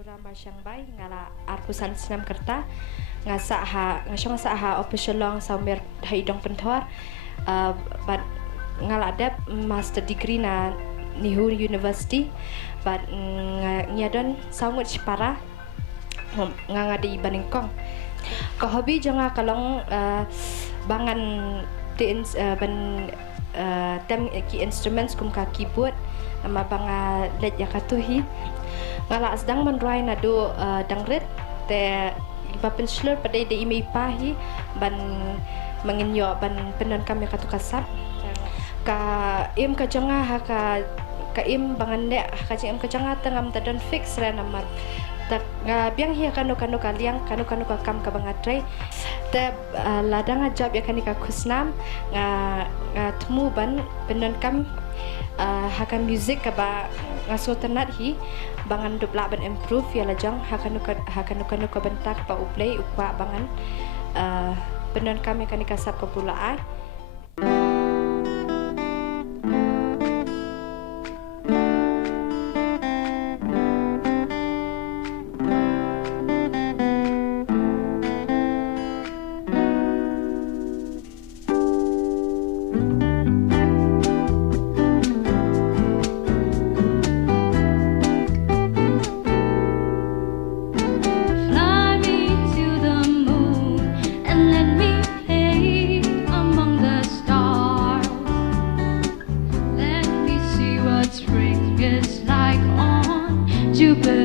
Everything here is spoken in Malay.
panorama siyang bay ngala arkusan senam kerta ngasong sa ha officialong sa mer haidong pentor but ngala dep master degree na Nihur University but ngadon sangut para ngangadi baningkong ko hobi jonga kalong bangan ban tem ki instruments kum ka keyboard ama banga let yakatuhi ngala sedang menruai nado dangret te ibapen slur pada de imi pahi ban mengenyo ban penan kami katukasap ka im ka jonga ha ka im bangan de ka im ka jonga tengam tadan fix ran amat tak biang hi kanu kaliang kanu ka kam ka bangatrai te ladang ajab ya kanika kusnam temu ban penan kam hakan music ka ba ngaso tenat hi bangan dupla ban improve ya lajang hakan ka bentak pa uplay ukwa bangan penan kami kanika sap populaan Jupiter.